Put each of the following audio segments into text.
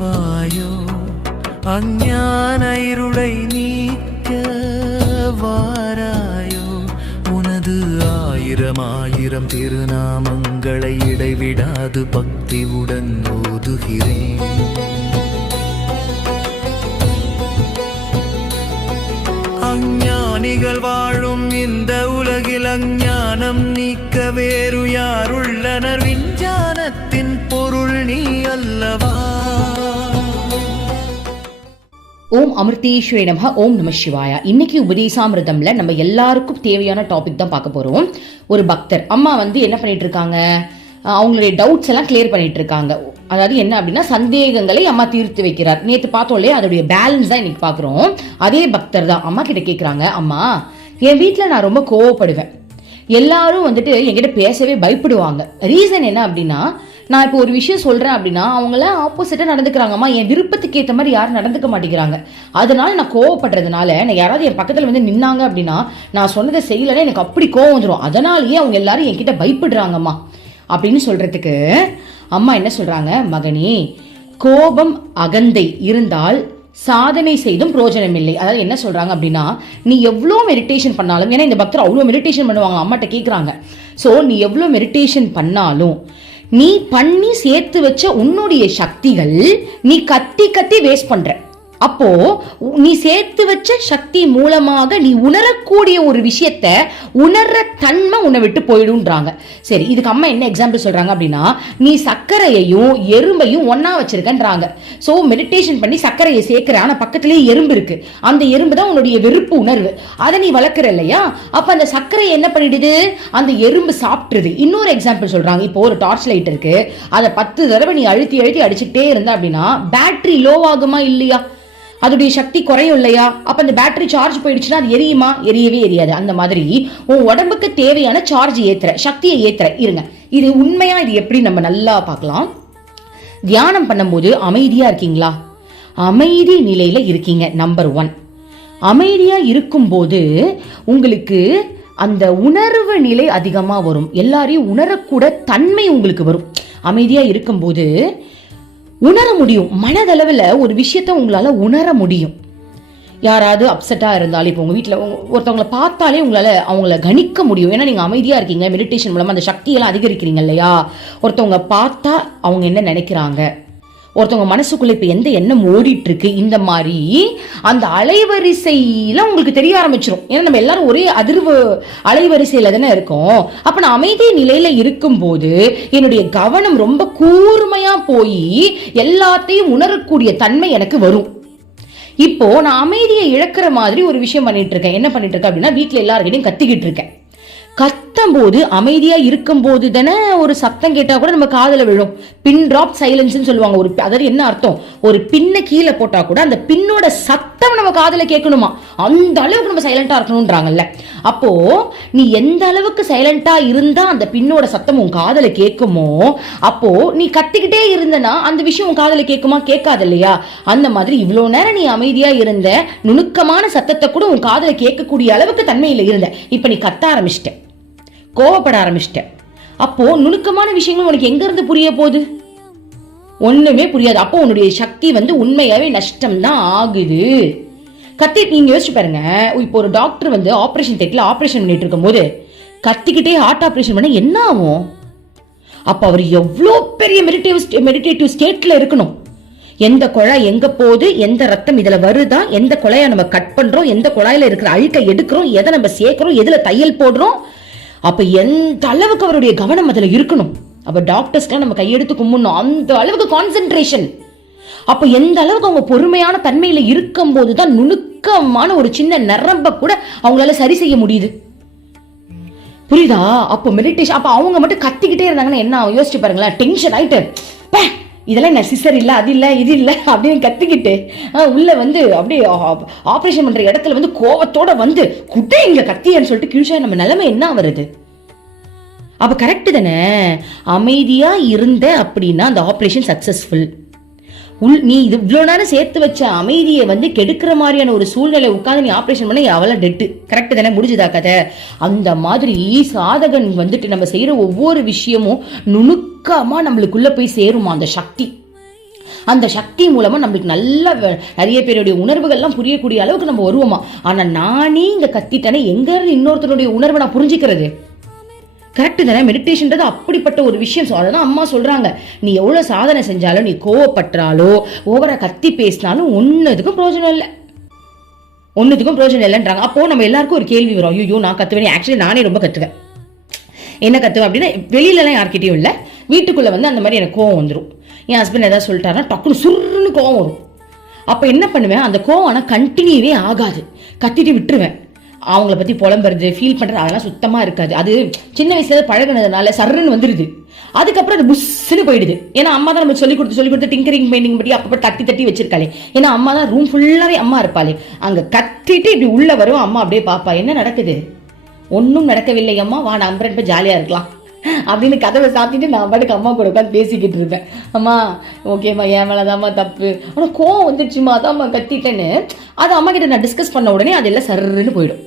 வாயோ அஞ்ஞான இருளை நீக்க வாராயோ. உனது ஆயிரம் ஆயிரம் திருநாமங்களை இடைவிடாது பக்தியுடன் ஓதுகிறேன். அஞ்ஞானிகள் வாழும் இந்த உலகில் அஞ்ஞானம் நீக்க வேறு யாருள்ளனர்? விஞ்ஞானத்தின் பொருள் நீ அல்லவா? ஓம் அமிர்தேஸ்வரி நம ஓம் நம சிவாயா. இன்னைக்கு உபதேசாமிர்தம்ல நம்ம எல்லாருக்கும் தேவையான டாபிக் தான் பார்க்க போறோம். ஒரு பக்தர் அம்மா வந்து என்ன பண்ணிட்டு இருக்காங்க? அவங்களுடைய டவுட்ஸ் எல்லாம் கிளியர் பண்ணிட்டு இருக்காங்க. அதாவது என்ன அப்படின்னா சந்தேகங்களை அம்மா தீர்த்து வைக்கிறார். நேற்று பார்த்தோம் இல்லையா அதோடைய பேலன்ஸ் தான் இன்னைக்கு பாக்குறோம் அதே பக்தர் தான். அம்மா கிட்ட கேக்குறாங்க அம்மா என் வீட்டில் நான் ரொம்ப கோவப்படுவேன். எல்லாரும் வந்துட்டு என்கிட்ட பேசவே பயப்படுவாங்க. ரீசன் என்ன அப்படின்னா நான் இப்போ ஒரு விஷயம் சொல்கிறேன் அப்படின்னா அவங்கள ஆப்போசிட்டாக நடந்துக்கிறாங்கம்மா. என் விருப்பத்துக்கு ஏற்ற மாதிரி யாரும் நடந்துக்க மாட்டேங்கிறாங்க. அதனால நான் கோவப்படுறதுனால நான் யாராவது என் பக்கத்தில் வந்து நின்னாங்க அப்படின்னா நான் சொன்னதை செய்யலைன்னா எனக்கு அப்படி கோவம் வந்துடும் அதனாலேயே அவங்க எல்லாரும் என்கிட்ட பயப்படுறாங்கம்மா. அப்படின்னு சொல்கிறதுக்கு அம்மா என்ன சொல்கிறாங்க மகனே கோபம் அகந்தை இருந்தால் சாதனை செய்தும் பிரயோஜனம் இல்லை. அதாவது என்ன சொல்றாங்க அப்படின்னா நீ எவ்வளோ மெடிடேஷன் பண்ணாலும் ஏன்னா இந்த பக்தர் அவ்வளோ மெடிடேஷன் பண்ணுவாங்க அம்மாட்ட கேட்குறாங்க ஸோ நீ எவ்வளோ மெடிடேஷன் பண்ணாலும் நீ பண்ணி சேர்த்து வச்ச உன்னுடைய சக்திகள் நீ கத்தி கத்தி வேஸ்ட் பண்ற. அப்போ நீ சேர்த்து வச்ச சக்தி மூலமாக நீ உணரக்கூடிய ஒரு விஷயத்த உணர்ற தன்மை உன்னை விட்டு போயிடும்ன்றாங்க. சரி இதுக்கு அம்மா என்ன எக்ஸாம்பிள் சொல்றாங்க அப்படின்னா நீ சர்க்கரையையும் எறும்பையும் ஒன்னா வச்சிருக்கன்றாங்க. சோ மெடிடேஷன் பண்ணி சர்க்கரையை சேர்க்கிற ஆனா பக்கத்துலயே எறும்பு இருக்கு. அந்த எறும்பு தான் உன்னுடைய வெறுப்பு உணர்வு. அதை நீ வளர்க்குற இல்லையா? அப்ப அந்த சர்க்கரையை என்ன பண்ணிடுது? அந்த எறும்பு சாப்பிட்டுருது. இன்னொரு எக்ஸாம்பிள் சொல்றாங்க. இப்போ ஒரு டார்ச் லைட் இருக்கு. அதை பத்து தடவை நீ அழுத்தி அழுத்தி அடிச்சுட்டே இருந்த அப்படின்னா பேட்டரி லோ ஆகுமா இல்லையா? அதோடைய சக்தி குறையும் இல்லையா அப்ப அந்த பேட்டரி சார்ஜ் போயிடுச்சுன்னா அது எரியுமா? எரியவே எரியாது. அந்த மாதிரி உன் உடம்புக்கு தேவையான சார்ஜ் ஏத்துற சக்தியை ஏத்துற. இருங்க. இது உண்மையா? இது எப்படி நம்ம நல்லா பார்க்கலாம். தியானம் பண்ணும்போது அமைதியா இருக்கீங்களா? அமைதி நிலையில இருக்கீங்க நம்பர் ஒன் அமைதியா இருக்கும்போது உங்களுக்கு அந்த உணர்வு நிலை அதிகமாக வரும். எல்லாரையும் உணரக்கூட தன்மை உங்களுக்கு வரும். அமைதியாக இருக்கும்போது உணர முடியும். மனதளவில் ஒரு விஷயத்த உங்களால் உணர முடியும். யாராவது அப்செட்டாக இருந்தாலும் இப்போ உங்கள் வீட்டில் ஒருத்தவங்களை பார்த்தாலே உங்களால் அவங்கள கணிக்க முடியும். ஏன்னா நீங்கள் அமைதியாக இருக்கீங்க மெடிடேஷன் மூலமாக அந்த சக்தியெல்லாம் அதிகரிக்கிறீங்க இல்லையா? ஒருத்தவங்க பார்த்தா அவங்க என்ன நினைக்கிறாங்க? ஒருத்தவங்க மனசுக்குள்ள இப்போ எந்த எண்ணம் ஓடிட்டு இருக்கு இந்த மாதிரி அந்த அலைவரிசையில உங்களுக்கு தெரிய ஆரம்பிச்சிடும் ஏன்னா நம்ம எல்லாரும் ஒரே அதிர்வு அலைவரிசையில தானே இருக்கோம். அப்ப நான் அமைதி நிலையில இருக்கும்போது என்னுடைய கவனம் ரொம்ப கூர்மையா போய் எல்லாத்தையும் உணரக்கூடிய தன்மை எனக்கு வரும். இப்போ நான் அமைதியை இழக்கிற மாதிரி ஒரு விஷயம் பண்ணிட்டு இருக்கேன் என்ன பண்ணிட்டு இருக்கேன் அப்படின்னா வீட்டில் எல்லாருக்கிட்டையும் கத்திக்கிட்டு இருக்கேன் கத் கத்தும் போது அமைதியா இருக்கும் போது தானே ஒரு சத்தம் கேட்டா கூட நம்ம காதல விழும். பின் டிராப் சைலன்ஸ்னு சொல்லுவாங்க. ஒரு அதாவது என்ன அர்த்தம்? ஒரு பின்னை கீழே போட்டா கூட அந்த பின்னோட சத்தம் நம்ம காதல கேட்கணுமா? அந்த அளவுக்கு நம்ம சைலண்டா இருக்கணும்ன்றாங்கல்ல. அப்போ நீ எந்த அளவுக்கு சைலண்டா இருந்தா அந்த பின்னோட சத்தம் உன் காதல கேட்குமோ அப்போ நீ கத்திக்கிட்டே இருந்தனா அந்த விஷயம் உன் காதல கேட்குமா? கேட்காது இல்லையா? அந்த மாதிரி இவ்வளவு நேரம் நீ அமைதியா இருந்த நுணுக்கமான சத்தத்தை கூட உன் காதல கேட்கக்கூடிய அளவுக்கு தன்மையில இருந்த. இப்ப நீ கத்த ஆரம்பிச்சிட்ட. கோவப்பட ஆரம்பிச்சிட்டேன். அப்போ நுணுக்கமான விஷயங்கள் உனக்கு எங்க இருந்து புரிய போகுது? ஒண்ணுமே புரியாது. அப்போ உன்னுடைய சக்தி வந்து உண்மையாவே நஷ்டம் தான் ஆகுது. கத்தி நீங்க யோசிச்சு பாருங்க. இப்போ ஒரு டாக்டர் வந்து ஆபரேஷன் தேட்டில் ஆபரேஷன் பண்ணிட்டு இருக்கும்போது கத்திக்கிட்டே ஹார்ட் ஆபரேஷன் பண்ண என்ன ஆகும்? அப்ப அவர் எவ்வளோ பெரிய மெடிடேட்டிவ் மெடிடேட்டிவ் ஸ்டேட்ல இருக்கணும். எந்த குழாய் எங்க போகுது? எந்த ரத்தம் இதுல வருதா? எந்த குழாயை நம்ம கட் பண்றோம்? எந்த குழாயில இருக்கிற அழுக்கை எடுக்கிறோம்? எதை நம்ம சேர்க்கிறோம்? எதுல தையல் போடுறோம்? அப்ப எந்த அளவுக்கு அவருடைய கவனம் அதுல இருக்கணும்? அப்ப டாக்டர்ஸ்லாம் நம்ம கையெடுத்து கும்பிடணும். அந்த அளவுக்கு கான்சென்ட்ரேஷன் அப்ப எந்த அளவுக்கு அவங்க பொறுமையான தன்மையில இருக்கும்போது தான் நுணுக்கமான ஒரு சின்ன நரம்ப கூட அவங்களால சரி செய்ய முடியுது. புரியுதா? அப்போ மெடிடேஷன் அப்போ அவங்க மட்டும் கத்திக்கிட்டே இருந்தாங்கன்னா என்ன யோசிச்சு பாருங்களேன். டென்ஷன் ஆயிட்டு இதெல்லாம் என்ன சிசர் இல்லை அது இல்லை இது இல்லை அப்படின்னு கத்திக்கிட்டு ஆ, வந்து அப்படியே ஆப்ரேஷன் பண்ணுற இடத்துல வந்து கோவத்தோட வந்து குட்டை இங்கே கத்தியன்னு சொல்லிட்டு கிழிச்சா நம்ம நிலைமை என்ன வருது அப்போ கரெக்டு தானே? அமைதியாக இருந்த அப்படின்னா அந்த ஆப்ரேஷன் சக்ஸஸ்ஃபுல் உள் நீ இது இவ்வளோ நேரம் சேர்த்து வச்ச அமைதியை வந்து கெடுக்கிற மாதிரியான ஒரு சூழ்நிலை உட்காந்து நீ ஆப்ரேஷன் பண்ண அவளை டெட்டு கரெக்ட் தானே? முடிஞ்சுதா கதை? அந்த மாதிரி சாதகன் வந்துட்டு நம்ம செய்கிற ஒவ்வொரு விஷயமும் நுணுக்கமாக நம்மளுக்குள்ளே போய் சேருமா அந்த சக்தி. அந்த சக்தி மூலமாக நம்மளுக்கு நல்ல வ- நிறைய பேருடைய உணர்வுகள்லாம் புரியக்கூடிய அளவுக்கு நம்ம வருவோமா? ஆனால் நானே இங்கே கத்திட்டேனே எங்கேருந்து இன்னொருத்தருடைய உணர்வை நான் புரிஞ்சுக்கிறது? கரெக்டு தானே? மெடிடேஷன்றது அப்படிப்பட்ட ஒரு விஷயம். ஸோ அதான் அம்மா சொல்கிறாங்க நீ எவ்வளோ சாதனை செஞ்சாலும் நீ கோவப்பட்டாலோ ஓவராக கத்தி பேசினாலும் ஒன்றுத்துக்கும் பிரயோஜனம் இல்லை. ஒன்றுத்துக்கும் பிரயோஜனம் இல்லைன்றாங்க. அப்போது நம்ம எல்லாருக்கும் ஒரு கேள்வி வரும். ஐயோ நான் கற்றுவேன் ஆக்சுவலி நானே ரொம்ப கற்றுவேன் என்ன கற்றுவேன் அப்படின்னா வெளியிலலாம் யார்கிட்டையும் இல்லை. வீட்டுக்குள்ளே வந்து அந்த மாதிரி எனக்கு கோவம் வந்துடும் என் ஹஸ்பண்ட் எதாவது சொல்லிட்டாருன்னா டக்குனு சுருன்னு கோவம் வரும். அப்போ என்ன பண்ணுவேன்? அந்த கோவம் ஆனால் கண்டினியூவே ஆகாது. கத்திட்டு விட்டுருவேன். அவங்கள பற்றி புலம்புறது ஃபீல் பண்ணுறது அதெல்லாம் சுத்தமாக இருக்காது. அது சின்ன வயசுல பழகுனதுனால சர்ன்னு வந்துடுது அதுக்கப்புறம் அது புஷ்ஷுன்னு போயிடுது. ஏன்னா அம்மா தான் நம்ம சொல்லி கொடுத்து சொல்லி கொடுத்து டிங்கரிங் பெயிண்டிங் படி அப்பப்போ தட்டி தட்டி வச்சிருக்காளே. ஏன்னா அம்மா தான் ரூம் ஃபுல்லாகவே அம்மா இருப்பாளே. அங்கே கத்திட்டு இப்படி உள்ளே வரும் அம்மா அப்படியே பாப்பா. என்ன நடக்குது? ஒன்றும் நடக்கவில்லை அம்மா. வா நம்புறேன் போய் ஜாலியாக இருக்கலாம். அப்படின்னு கதவை சாத்திட்டு நான் பாட்டுக்கு அம்மா கூட உட்காந்து பேசிக்கிட்டு இருப்பேன். அம்மா ஓகேம்மா என் மேலதாம்மா தப்பு. ஆனால் கோவம் வந்துடுச்சுமா அதாம்மா கத்திட்டேன்னு. அது அம்மா கிட்ட நான் டிஸ்கஸ் பண்ண உடனே அதெல்லாம் சர்ன்னு போயிடும்.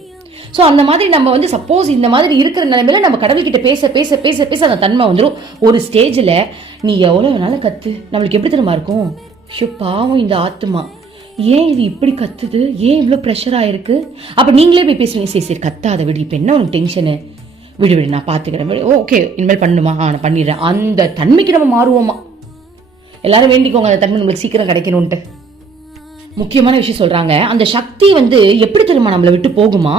ஸோ அந்த மாதிரி நம்ம வந்து சப்போஸ் இந்த மாதிரி இருக்கிற நிலைமையில நம்ம கடவுள்கிட்ட பேச பேச பேச பேச அந்த தன்மை வந்துடும் ஒரு ஸ்டேஜில் நீ எவ்வளோ வேணாலும் கத்து? நம்மளுக்கு எப்படி தெரியுமா இருக்கும்? ஷோ பாவம் இந்த ஆத்மா. ஏன் இது இப்படி கத்துது? ஏன் இவ்வளோ ப்ரெஷர் ஆயிருக்கு அப்போ நீங்களே போய் பேசுவீங்க. சரி சரி கத்தாத விடு. இப்போ என்ன உனக்கு டென்ஷனு விடு விடு. நான் பார்த்துக்கிறேன் விடு. ஓகே இனிமேல் பண்ணுமா? ஆ நான் பண்ணிடுறேன். அந்த தன்மைக்கு நம்ம மாறுவோமா? எல்லாரும் வேண்டிக்கோங்க. அந்த தன்மை நம்மளுக்கு சீக்கிரம் கிடைக்கணும்ன்ட்டு. முக்கியமான விஷயம் சொல்றாங்க. அந்த சக்தி வந்து எப்படி தெரியுமா நம்மளை விட்டு போகுமா?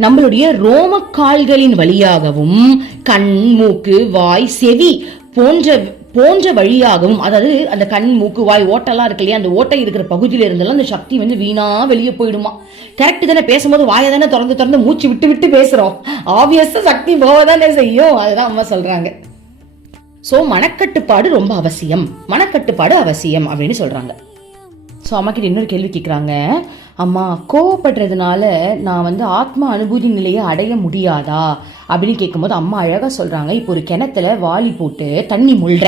நம்மளுடைய ரோமக்கால்களின் வழியாகவும் கண் மூக்கு வாய் செவி போன்ற போன்ற வழியாகவும் அதாவது அந்த கண் மூக்கு வாய் ஓட்டெல்லாம் இருக்கு இல்லையா? அந்த ஓட்டை இருக்கிற பகுதியில இருந்தெல்லாம் அந்த சக்தி வந்து வீணா வெளியே போயிடுமா? கரெக்ட் தானே பேசும்போது வாயை தானே திறந்து திறந்து மூச்சு விட்டு விட்டு பேசுறோம். ஆப்வியஸா சக்தி போக தானே செய்யும். அதுதான் அம்மா சொல்றாங்க. ஸோ மனக்கட்டுப்பாடு ரொம்ப அவசியம். மனக்கட்டுப்பாடு அவசியம் அப்படின்னு சொல்றாங்க. ஸோ அம்மாக்கிட்ட இன்னொரு கேள்வி கேட்குறாங்க அம்மா கோவப்படுறதுனால நான் வந்து ஆத்மா அனுபூதி நிலையை அடைய முடியாதா? அப்படின்னு கேட்கும்போது அம்மா அழகாக சொல்கிறாங்க இப்போ ஒரு கிணத்துல வாளி போட்டு தண்ணி முள்ளுற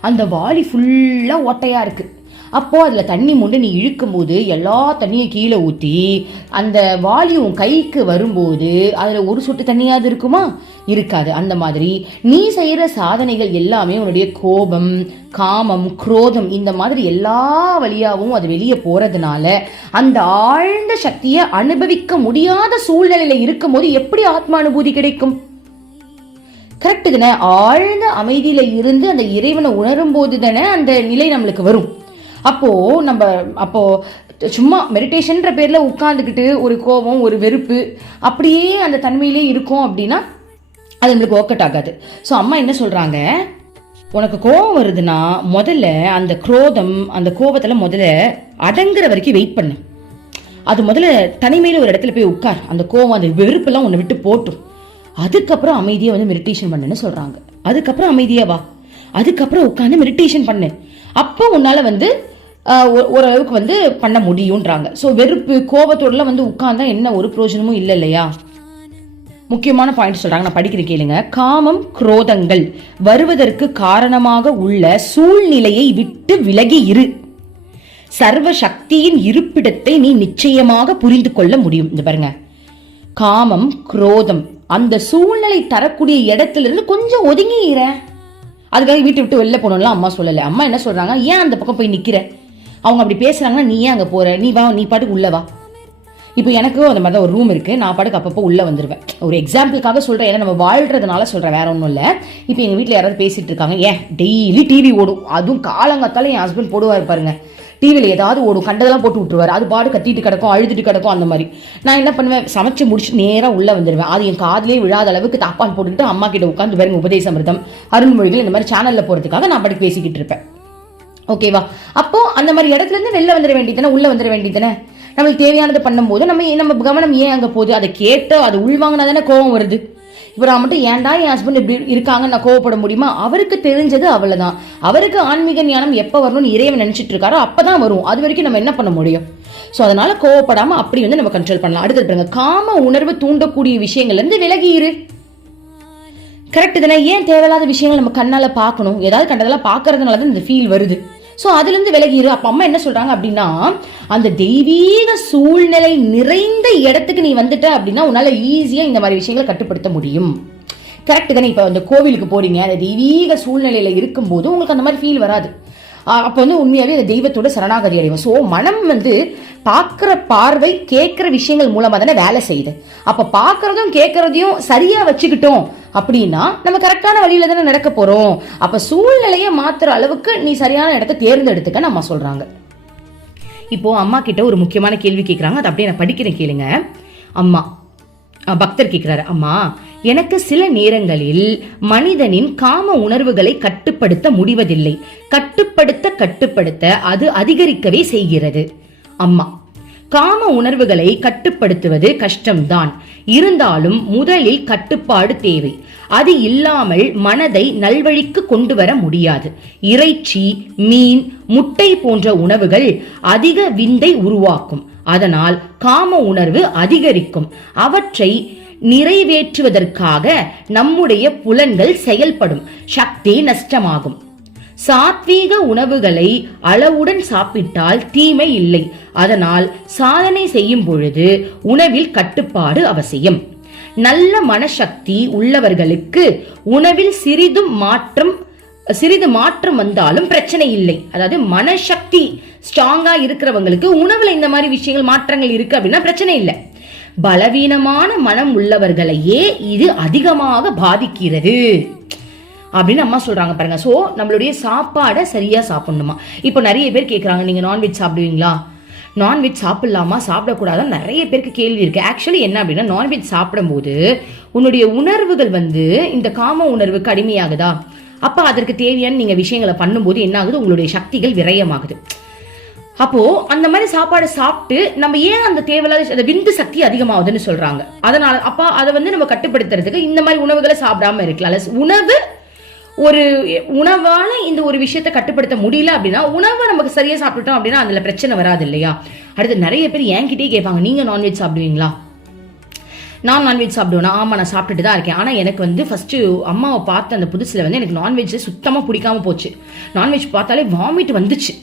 அந்த வாளி ஃபுல்லாக ஓட்டையாக இருக்குது அப்போது அதில் தண்ணி மொண்டு நீ இழுக்கும்போது எல்லா தண்ணியும் கீழே ஊற்றி அந்த வாளி உன் கைக்கு வரும்போது அதில் ஒரு சொட்டு தண்ணியாவது இருக்குமா? இருக்காது. அந்த மாதிரி நீ செய்கிற சாதனைகள் எல்லாமே உன்னுடைய கோபம் காமம் குரோதம் இந்த மாதிரி எல்லா வழியாகவும் அது வெளியே போகிறதுனால அந்த ஆழ்ந்த சக்தியை அனுபவிக்க முடியாத சூழ்நிலையில இருக்கும்போது எப்படி ஆத்ம அனுபூதி கிடைக்கும்? கரெக்டு தானே? ஆழ்ந்த அமைதியில இருந்து அந்த இறைவனை உணரும் போது தானே அந்த நிலை நம்மளுக்கு வரும். அப்போது நம்ம அப்போது சும்மா மெடிடேஷன்ற பேரில் உட்காந்துக்கிட்டு ஒரு கோபம் ஒரு வெறுப்பு அப்படியே அந்த தன்மையிலே இருக்கும் அப்படின்னா அது நம்மளுக்கு ஒர்க் அவுட் ஆகாது. ஸோ அம்மா என்ன சொல்கிறாங்க உனக்கு கோபம் வருதுன்னா முதல்ல அந்த குரோதம் அந்த கோபத்தில் முதல்ல அடங்குற வரைக்கும் வெயிட் பண்ணு. அது முதல்ல தனிமையில் ஒரு இடத்துல போய் உட்கார். அந்த கோவம் அந்த வெறுப்பெல்லாம் உன்னை விட்டு போட்டும். அதுக்கப்புறம் அமைதியாக வந்து மெடிடேஷன் பண்ணுன்னு சொல்கிறாங்க அதுக்கப்புறம் அமைதியாக வா. அதுக்கப்புறம் உட்காந்து மெடிடேஷன் பண்ணு. அப்போ உன்னால் வந்து ஓரளவுக்கு வந்து பண்ண முடியுன்றாங்க ஸோ வெறுப்பு கோபத்தோடலாம் வந்து உட்கார்ந்தா என்ன ஒரு பிரயோஜனமும் இல்லை இல்லையா? முக்கியமான பாயிண்ட் சொல்றாங்க. நான் படிக்கிற கேளுங்க. காமம் குரோதங்கள். வருவதற்கு காரணமாக உள்ள சூழ்நிலையை விட்டு விலகி இரு. சர்வ சக்தியின் இருப்பிடத்தை நீ நிச்சயமாக புரிந்து கொள்ள முடியும். இந்த பாருங்க. காமம் குரோதம். அந்த சூழ்நிலை தரக்கூடிய இடத்துல இருந்து கொஞ்சம் ஒதுங்கிற அதுக்காக வீட்டை விட்டு வெளில போகணும்லாம் அம்மா சொல்லலை. அம்மா என்ன சொல்றாங்க? ஏன் அந்த பக்கம் போய் நிக்கிற? அவங்க அப்படி பேசுறாங்கன்னா நீ ஏன் அங்க போற? நீ வா நீ பாட்டுக்கு உள்ள வா. இப்போ எனக்கும் அந்த மாதிரி தான் ஒரு ரூம் இருக்கு. நான் பாட்டுக்கு அப்பப்போ உள்ள வந்துருவேன். ஒரு எக்ஸாம்பிளுக்காக சொல்றேன். ஏன்னா நம்ம வாழ்றதுனால சொல்றேன் வேற ஒன்றும் இல்லை. இப்போ எங்கள் வீட்டில் யாராவது பேசிட்டு இருக்காங்க ஏன் டெய்லி டிவி ஓடும். அதுவும் காலங்காத்தால என் ஹஸ்பண்ட் போடுவார் பாருங்க. டிவியில் ஏதாவது ஓடும். கண்டதெல்லாம் போட்டு விட்டுருவார். அது பாடு கத்திட்டு கிடக்கும் அழுதுட்டு கிடக்கும் அந்த மாதிரி. நான் என்ன பண்ணுவேன்? சமைச்சு முடிச்சு நேராக உள்ள வந்துடுவேன் அது என் காதுலேயே விழாத அளவுக்கு தாப்பால் போட்டுக்கிட்டு அம்மா கிட்ட உட்காந்து பாருங்க உபதேசமிர்தம் அருண்மொழிகள் இந்த மாதிரி சேனலில் போகிறதுக்காக நான் பாட்டுக்கு பேசிக்கிட்டு இருப்பேன். ஓகேவா அப்போ அந்த மாதிரி இடத்துல இருந்து வெளில வந்துட வேண்டியதானே உள்ள வந்துட வேண்டியதானே நம்மளுக்கு தேவையானதை பண்ணும்போது நம்ம ஏன் நம்ம கவனம் ஏன் அங்க போகுது? அதை கேட்டு அது உள்வாங்கினா தானே கோவம் வருது? இப்போ நான் மட்டும் ஏன்டா என் ஹஸ்பண்ட் இப்படி இருக்காங்க நான் கோவப்பட முடியுமா? அவருக்கு தெரிஞ்சது அவ்வளவுதான். அவருக்கு ஆன்மீக ஞானம் எப்போ வரணும்னு இறைவன் நினைச்சிட்டு இருக்காரோ அப்பதான் வரும். அது வரைக்கும் நம்ம என்ன பண்ண முடியும்? ஸோ அதனால கோவப்படாம அப்படி வந்து நம்ம கண்ட்ரோல் பண்ணலாம். அடுத்தது பாருங்க காம உணர்வு தூண்டக்கூடிய விஷயங்கள்ல இருந்து விலகி கரெக்ட் தானே? ஏன் தேவையில்லாத விஷயங்கள் நம்ம கண்ணால பார்க்கணும்? ஏதாவது கண்டதெல்லாம் பார்க்கறதுனால தான் இந்த ஃபீல் வருது. ஸோ அதுலேருந்து விலகிடு அப்போ அம்மா என்ன சொல்கிறாங்க அப்படின்னா அந்த தெய்வீக சூழ்நிலை நிறைந்த இடத்துக்கு நீ வந்துட்ட அப்படின்னா உன்னால் ஈஸியாக இந்த மாதிரி விஷயங்களை கட்டுப்படுத்த முடியும். கரெக்டு தானே? இப்போ அந்த கோவிலுக்கு போகிறீங்க அந்த தெய்வீக சூழ்நிலையில் இருக்கும்போது உங்களுக்கு அந்த மாதிரி ஃபீல் வராது. அப்போ வந்து உண்மையாகவே அந்த தெய்வத்தோட சரணாகதி அடைவோம். ஸோ மனம் வந்து பார்க்குற பார்வை கேட்குற விஷயங்கள் மூலமாக தானே வேலை செய்யுது. அப்போ பார்க்குறதும் கேட்குறதையும் சரியாக வச்சுக்கிட்டோம் அப்படின்னா நம்ம கரெக்டான வழியில தானே நடக்க போகிறோம் அப்போ சூழ்நிலையை மாற்றுற அளவுக்கு நீ சரியான இடத்த தேர்ந்தெடுத்துக்க நம்ம சொல்கிறாங்க இப்போ அம்மா கிட்ட ஒரு முக்கியமான கேள்வி கேட்குறாங்க அதை அப்படியே நான் படிக்கிறேன் கேளுங்க. அம்மா பக்தர் கேட்குறாரு அம்மா எனக்கு சில நேரங்களில் மனிதனின் காம உணர்வுகளை கட்டுப்படுத்த முடிவதில்லை. கட்டுப்படுத்த கட்டுப்படுத்த அது அதிகரிக்கவே செய்கிறது. அம்மா காம உணர்வுகளை கட்டுப்படுத்துவது கஷ்டம்தான். இருந்தாலும் முதலில் கட்டுப்பாடு தேவை. அது இல்லாமல் மனதை நல்வழிக்கு கொண்டு வர முடியாது. இறைச்சி மீன் முட்டை போன்ற உணவுகள் அதிக விந்தை உருவாக்கும். அதனால் காம உணர்வு அதிகரிக்கும். அவற்றை நிறைவேற்றுவதற்காக நம்முடைய புலன்கள் செயல்படும். சக்தி நஷ்டமாகும். சாத்வீக உணவுகளை அளவுடன் சாப்பிட்டால் தீமை இல்லை. அதனால் சாதனை செய்யும் பொழுது உணவில் கட்டுப்பாடு அவசியம். நல்ல மனசக்தி உள்ளவர்களுக்கு உணவில் சிறிதும் மாற்றம் சிறிது மாற்றம் வந்தாலும் பிரச்சனை இல்லை. அதாவது மனசக்தி ஸ்ட்ராங்கா இருக்கிறவங்களுக்கு உணவுல இந்த மாதிரி விஷயங்கள் மாற்றங்கள் இருக்கு அப்படின்னா பிரச்சனை இல்லை. பலவீனமான மனம் உள்ளவர்களையே இது அதிகமாக பாதிக்கிறது. அப்படின்னு அம்மா சொல்றாங்க பாருங்க. ஸோ நம்மளுடைய சாப்பாடை சரியா சாப்பிடணுமா? இப்போ நிறைய பேர் கேட்குறாங்க நீங்க நான்வெஜ் சாப்பிடுவீங்களா? நான்வெஜ் சாப்பிடலாமா? சாப்பிடக்கூடாதா நிறைய பேருக்கு கேள்வி இருக்கு. ஆக்சுவலி என்ன அப்படின்னா நான்வெஜ் சாப்பிடும்போது உன்னுடைய உணர்வுகள் வந்து இந்த காம உணர்வு கடுமையாகுதா? அப்ப அதற்கு தேவையான நீங்க விஷயங்களை பண்ணும்போது என்ன ஆகுது உங்களுடைய சக்திகள் விரயமாகுது. அப்போ அந்த மாதிரி சாப்பாடு சாப்பிட்டு நம்ம ஏன் அந்த தேவையில்லாத அந்த விந்து சக்தி அதிகமாகுதுன்னு சொல்றாங்க. அதனால அப்பா அதை வந்து நம்ம கட்டுப்படுத்துறதுக்கு இந்த மாதிரி உணவுகளை சாப்பிடாம இருக்கலாம். உணவு ஒரு உணவால இந்த ஒரு விஷயத்தை கட்டுப்படுத்த முடியல அப்படின்னா உணவை நமக்கு சரியா சாப்பிட்டுட்டோம் அப்படின்னா அதுல பிரச்சனை வராது இல்லையா? அடுத்து நிறைய பேர் என்கிட்டயே கேட்பாங்க நீங்க நான்வெஜ் சாப்பிடுவீங்களா? நான் நான்வெஜ் சாப்பிடுவேனா? ஆமாம் நான் சாப்பிட்டுட்டு தான் இருக்கேன். ஆனால் எனக்கு வந்து ஃபஸ்ட்டு அம்மாவை பார்த்த அந்த புதுசில் வந்து எனக்கு நான்வெஜ் சுத்தமாக பிடிக்காம போச்சு. நான்வெஜ் பார்த்தாலே வாமிட் வந்துச்சு.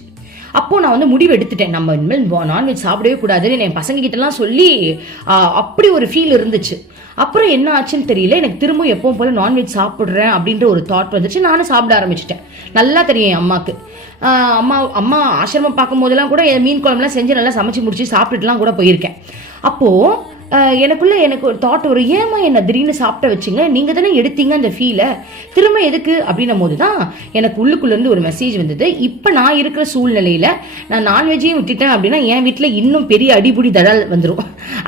அப்போ நான் வந்து முடிவு எடுத்துட்டேன். நம்ம இனிமேல் நான்வெஜ் சாப்பிடவே கூடாதுன்னு என் பசங்க கிட்டலாம் சொல்லி அப்படி ஒரு ஃபீல் இருந்துச்சு. அப்புறம் என்ன ஆச்சுன்னு தெரியல. எனக்கு திரும்ப எப்பவும் போல நான்வெஜ் சாப்பிட்றேன் அப்படின்ற ஒரு தாட் வந்துச்சு. நானும் சாப்பிட ஆரம்பிச்சிட்டேன். நல்லா தெரியும் என் அம்மாக்கு. அம்மா அம்மா ஆசிரமம் பார்க்கும் போதெல்லாம் கூட என் மீன் குழம்புலாம் செஞ்சு நல்லா சமைச்சு முடிச்சு சாப்பிட்டுட்டுலாம் கூட போயிருக்கேன். அப்போது எனக்குள்ளே எனக்கு ஒரு தாட் ஒரு ஏமா என்ன திடீர்னு சாப்பிட்ட வச்சுங்க? நீங்கள் தானே எடுத்தீங்க அந்த ஃபீலை திரும்ப எதுக்கு? அப்படின்னும் போது தான் எனக்கு உள்ளுக்குள்ளேருந்து ஒரு மெசேஜ் வந்தது. இப்போ நான் இருக்கிற சூழ்நிலையில் நான் நான்வெஜ்ஜையும் விட்டுட்டேன் அப்படின்னா என் வீட்டில் இன்னும் பெரிய அடிபுடி தடால் வந்துடும்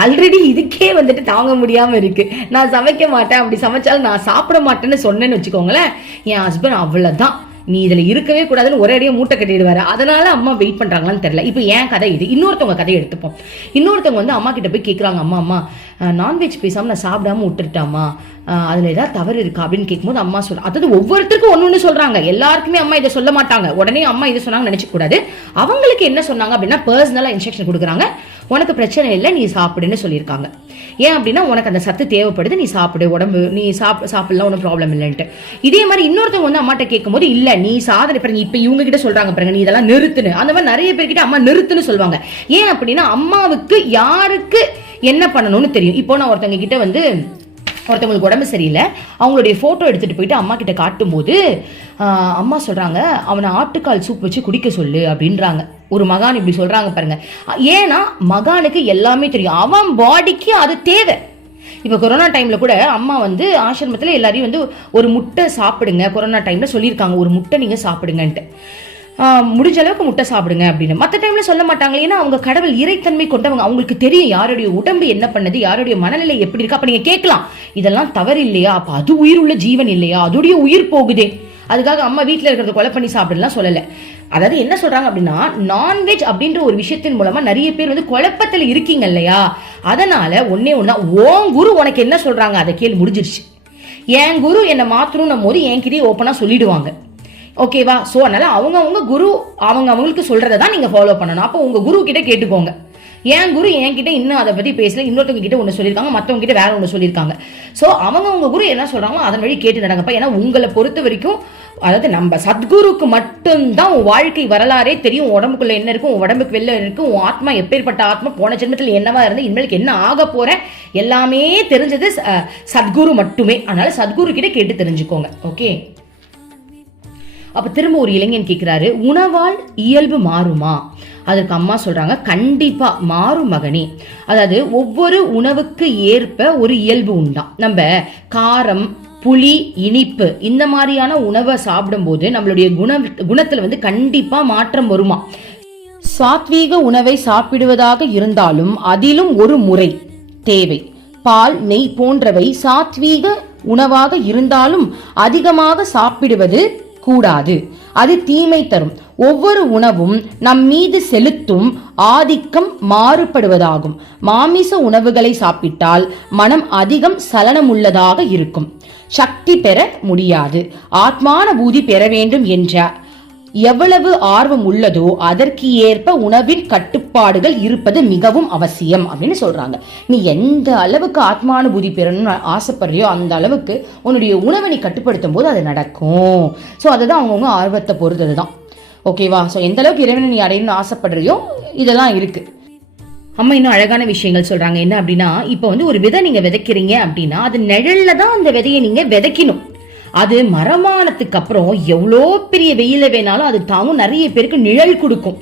ஆல்ரெடி இதுக்கே வந்துட்டு தாங்க முடியாமல் இருக்குது நான் சமைக்க மாட்டேன். அப்படி சமைச்சாலும் நான் சாப்பிட மாட்டேன்னு சொன்னேன்னு வச்சுக்கோங்களேன். என் ஹஸ்பண்ட் அவ்வளோதான் நீ இதில் இருக்கவே கூடாதுன்னு ஒரே அடியா மூட்டை கட்டிடுவாரு. அதனால அம்மா வெயிட் பண்ணுறாங்களான்னு தெரியல. இப்போ ஏன் கதை இது. இன்னொருத்தவங்க கதையை எடுத்துப்போம். இன்னொருத்தவங்க வந்து அம்மா கிட்ட போய் கேட்குறாங்க அம்மா அம்மா நான்வெஜ் பேசாமல் நான் சாப்பிடாம விட்டுட்டாமா அதில் ஏதாவது தவறு இருக்கா? அப்படின்னு கேட்கும்போது அம்மா சொல்ற அதாவது ஒவ்வொருத்தருக்கும் ஒன்று ஒன்று சொல்கிறாங்க எல்லாருக்குமே அம்மா இதை சொல்ல மாட்டாங்க. உடனே அம்மா இதை சொன்னாங்க நினச்சக்கூடாது அவங்களுக்கு என்ன சொன்னாங்க அப்படின்னா பர்சனலாக இன்ஸ்ட்ரக்ஷன் கொடுக்குறாங்க. உனக்கு பிரச்சனை இல்லை நீ சாப்பிடுன்னு சொல்லியிருக்காங்க. ஏன் அப்படின்னா உனக்கு அந்த சத்து தேவைப்படுது நீ சாப்பிடு உடம்பு நீ சாப் சாப்பிடலாம் ஒன்றும் ப்ராப்ளம் இல்லைன்ட்டு. இதே மாதிரி இன்னொருத்தவங்க வந்து அம்மாட்ட கேட்கும்போது இல்லை நீ சாதனை பாருங்க இப்போ இவங்க கிட்ட சொல்றாங்க பாருங்க நீ இதெல்லாம் நிறுத்துன்னு. அந்த மாதிரி நிறைய பேர்கிட்ட அம்மா நிறுத்துன்னு சொல்லுவாங்க. ஏன் அப்படின்னா அம்மாவுக்கு யாருக்கு என்ன பண்ணணும்னு தெரியும். இப்போ நான் ஒருத்தவங்க கிட்ட வந்து ஒருத்தவங்களுக்கு உடம்பு சரியில்லை அவங்களுடைய ஃபோட்டோ எடுத்துகிட்டு போயிட்டு அம்மா கிட்ட காட்டும்போது அம்மா சொல்கிறாங்க அவனை ஆட்டுக்கால் சூப் வச்சு குடிக்க சொல்லு அப்படின்றாங்க. ஒரு மகான் இப்படி சொல்கிறாங்க பாருங்க. ஏன்னா மகானுக்கு எல்லாமே தெரியும். அவன் பாடிக்கு அது தேவை. இப்போ கொரோனா டைமில் கூட அம்மா வந்து ஆசிரமத்தில் எல்லாரையும் வந்து ஒரு முட்டை சாப்பிடுங்க. கொரோனா டைமில் சொல்லியிருக்காங்க. ஒரு முட்டை நீங்கள் சாப்பிடுங்கன்ட்டு. முடிஞ்ச அளவுக்கு முட்டை சாப்பிடுங்க அப்படின்னு. மற்ற டைம்ல சொல்ல மாட்டாங்க ஏன்னா அவங்க கடவுள் இறைத்தன்மை கொண்டவங்க. அவங்களுக்கு தெரியும் யாருடைய உடம்பு என்ன பண்ணுது யாருடைய மனநிலை எப்படி இருக்கு. அப்ப நீங்க கேட்கலாம். இதெல்லாம் தவறு இல்லையா அப்ப அது உயிர் உள்ள ஜீவன் இல்லையா? அதோடைய உயிர் போகுதே. அதுக்காக அம்மா வீட்டில் இருக்கிறத கொலை பண்ணி சாப்பிடலாம் சொல்லலை. அதாவது என்ன சொல்றாங்க அப்படின்னா நான்வெஜ் அப்படின்ற ஒரு விஷயத்தின் மூலமா நிறைய பேர் வந்து குழப்பத்தில் இருக்கீங்க இல்லையா? அதனால ஒன்னே ஒன்னா ஓன் குரு உனக்கு என்ன சொல்றாங்க? அதை கேள்வி முடிஞ்சிருச்சு. என் குரு என்னை மாத்தணும் போது என்கிட்டயே ஓப்பனாக சொல்லிடுவாங்க. ஓகேவா ஸோ அதனால அவங்கவுங்க குரு அவங்க அவங்களுக்கு சொல்றதை தான் நீங்க ஃபாலோ பண்ணணும். அப்போ உங்க குரு கிட்ட கேட்டுக்கோங்க. என் குரு என்கிட்ட இன்னும் அதை பத்தி பேசல. இன்னொருத்தவங்க கிட்ட ஒன்று சொல்லியிருக்காங்க. மற்றவங்க கிட்ட வேற ஒன்று சொல்லியிருக்காங்க. ஸோ அவங்க உங்க குரு என்ன சொல்றாங்களோ அதன் வழி கேட்டு நடங்கப்பா. ஏன்னா உங்களை பொறுத்த வரைக்கும் அதாவது நம்ம சத்குருக்கு மட்டும்தான் உன் வாழ்க்கை வரலாறே தெரியும். உடம்புக்குள்ள என்ன இருக்கும்? உன் உடம்புக்கு வெளில இருக்கும் உன் ஆத்மா எப்பேற்பட்ட ஆத்மா போன ஜென்மத்தில் என்னவா இருந்து இனிமேலுக்கு என்ன ஆக போற? எல்லாமே தெரிஞ்சது ச- சத்குரு மட்டுமே. அதனால சத்குரு கிட்ட கேட்டு தெரிஞ்சுக்கோங்க. ஓகே அப்ப திரும்ப ஒரு இளைஞன் கேட்கிறாரு உணவால் இயல்பு மாறுமா? அதற்கு அம்மா சொல்றாங்க கண்டிப்பா மாறும் மகனே. அதாவது ஒவ்வொரு உணவுக்கு ஏற்ப ஒரு இயல்பு உண்டாம். நம்ம காரம் புளி இனிப்பு இந்த மாதிரியான உணவை சாப்பிடும்போது நம்மளுடைய குண குணத்தில் வந்து கண்டிப்பாக மாற்றம் வருமா? சாத்வீக உணவை சாப்பிடுவதாக இருந்தாலும் அதிலும் ஒரு முறை தேவை. பால் நெய் போன்றவை சாத்வீக உணவாக இருந்தாலும் அதிகமாக சாப்பிடுவது கூடாது. அது தீமை தரும். ஒவ்வொரு உணவும் நம் மீது செலுத்தும் ஆதிக்கம் மாறுபடுவதாகும். மாமிச உணவுகளை சாப்பிட்டால் மனம் அதிகம் சலனமுள்ளதாக இருக்கும். சக்தி பெற முடியாது. ஆத்மானபூதி பெற வேண்டும் என்ற எவ்வளவு ஆர்வம் உள்ளதோ அதற்கு ஏற்ப உணவின் கட்டுப்பாடுகள் இருப்பது மிகவும் அவசியம் அப்படின்னு சொல்றாங்க. நீ எந்த அளவுக்கு ஆத்மானுபூதி பெறணும்னு ஆசைப்படுறியோ அந்த அளவுக்கு உன்னுடைய உணவை நீ கட்டுப்படுத்தும் போது அது நடக்கும். ஸோ அதுதான் அவங்கவுங்க ஆர்வத்தை பொறுத்தது தான் ஓகேவா ஸோ எந்த அளவுக்கு இறைவனை நீ அடையணும்னு ஆசைப்படுறியோ இதெல்லாம் இருக்கு. அம்மா இன்னும் அழகான விஷயங்கள் சொல்றாங்க. என்ன அப்படின்னா இப்போ வந்து ஒரு விதை நீங்க விதைக்கிறீங்க அப்படின்னா அது நிழல்ல தான் அந்த விதையை நீங்க விதைக்கணும். அது மரமானதுக்கு அப்புறம் எவ்வளோ பெரிய வெயில வேணாலும் அது தாங்கும். நிறைய பேருக்கு நிழல் கொடுக்கும்.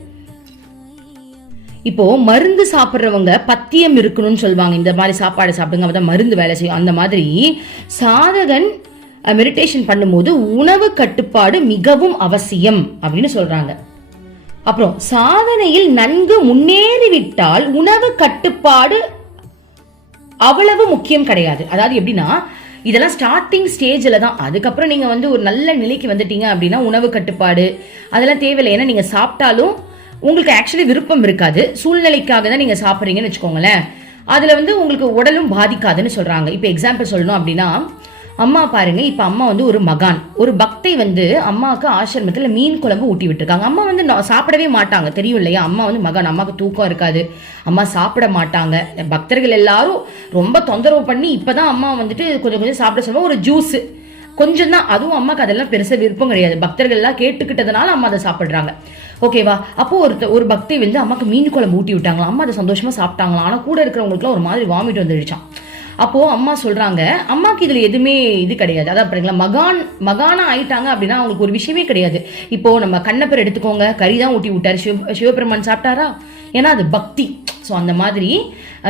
இப்போ மருந்து சாப்பிட்றவங்க பத்தியம் இருக்கணும்னு சொல்லுவாங்க. இந்த மாதிரி சாப்பாடு சாப்பிடுங்க அப்பதான் மருந்து வேலை செய்யும். அந்த மாதிரி சாதகன் மெடிடேஷன் பண்ணும்போது உணவு கட்டுப்பாடு மிகவும் அவசியம் அப்படின்னு சொல்றாங்க. அப்புறம் சாதனையில் நன்கு முன்னேறிவிட்டால் உணவு கட்டுப்பாடு அவ்வளவு முக்கியம் கிடையாது. அதாவது எப்படின்னா இதெல்லாம் ஸ்டார்டிங் ஸ்டேஜில் தான். அதுக்கப்புறம் நீங்கள் வந்து ஒரு நல்ல நிலைக்கு வந்துட்டீங்க அப்படின்னா உணவு கட்டுப்பாடு அதெல்லாம் தேவையில்லை. ஏன்னா நீங்கள் சாப்பிட்டாலும் உங்களுக்கு ஆக்சுவலி விருப்பம் இருக்காது. சூழ்நிலைக்காக தான் நீங்கள் சாப்பிட்றீங்கன்னு வச்சுக்கோங்களேன். அதில் வந்து உங்களுக்கு உடலும் பாதிக்காதுன்னு சொல்கிறாங்க இப்போ எக்ஸாம்பிள் சொல்லணும் அப்படின்னா அம்மா பாருங்க இப்ப அம்மா வந்து ஒரு மகான். ஒரு பக்தை வந்து அம்மாவுக்கு ஆசிரமத்துல மீன் குழம்பு ஊட்டி விட்டுருக்காங்க. அம்மா வந்து சாப்பிடவே மாட்டாங்க. தெரியும் இல்லையா? அம்மா வந்து மகான். அம்மாவுக்கு தூக்கம் இருக்காது. அம்மா சாப்பிட மாட்டாங்க. பக்தர்கள் எல்லாரும் ரொம்ப தொந்தரவு பண்ணி இப்பதான் அம்மா வந்துட்டு கொஞ்சம் கொஞ்சம் சாப்பிட சொல்லுவோம் ஒரு ஜூஸ். கொஞ்சம் தான். அதுவும் அம்மாக்கு அதெல்லாம் பெருசாக விருப்பம் கிடையாது. பக்தர்கள் எல்லாம் கேட்டுக்கிட்டதுனால அம்மா அதை சாப்பிட்றாங்க. ஓகேவா அப்போ ஒருத்த ஒரு பக்தி வந்து அம்மாக்கு மீன் குழம்பு ஊட்டி விட்டாங்களா அம்மா அதை சந்தோஷமா சாப்பிட்டாங்களா ஆனா கூட இருக்கிறவங்களுக்குலாம் ஒரு மாதிரி வாமிட் வந்துடுச்சான் அப்போது அம்மா சொல்கிறாங்க அம்மாக்கு இதில் எதுவுமே இது கிடையாது. அதான் பாருங்களா மகான் மகானாக ஆயிட்டாங்க அப்படின்னா அவங்களுக்கு ஒரு விஷயமே கிடையாது. இப்போது நம்ம கண்ணப்பர் எடுத்துக்கோங்க கறி தான் ஊட்டி விட்டார் சிவ சிவபெருமான் சாப்பிட்டாரா? ஏன்னா அது பக்தி. ஸோ அந்த மாதிரி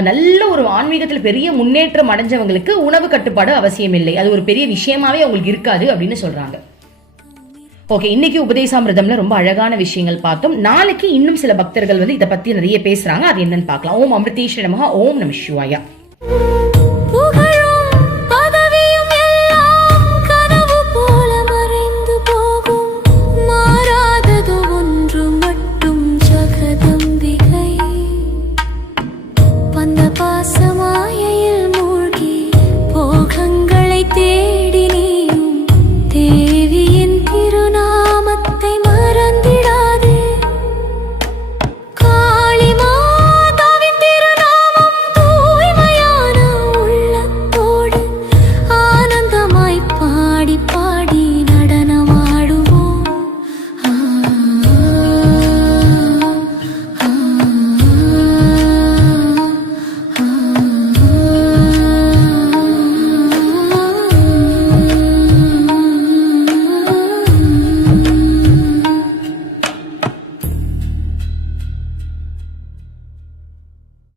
நல்ல ஒரு ஆன்மீகத்தில் பெரிய முன்னேற்றம் அடைஞ்சவங்களுக்கு உணவு கட்டுப்பாடு அவசியம் இல்லை. அது ஒரு பெரிய விஷயமாவே அவங்களுக்கு இருக்காது அப்படின்னு சொல்கிறாங்க ஓகே இன்னைக்கு உபதேசாமிரதம்ல ரொம்ப அழகான விஷயங்கள் பார்த்தோம். நாளைக்கு இன்னும் சில பக்தர்கள் வந்து இதை பத்தி நிறைய பேசுறாங்க. அது என்னன்னு பார்க்கலாம். ஓம் அமிர்தீஸ்வர ஓம் நம சிவாயா.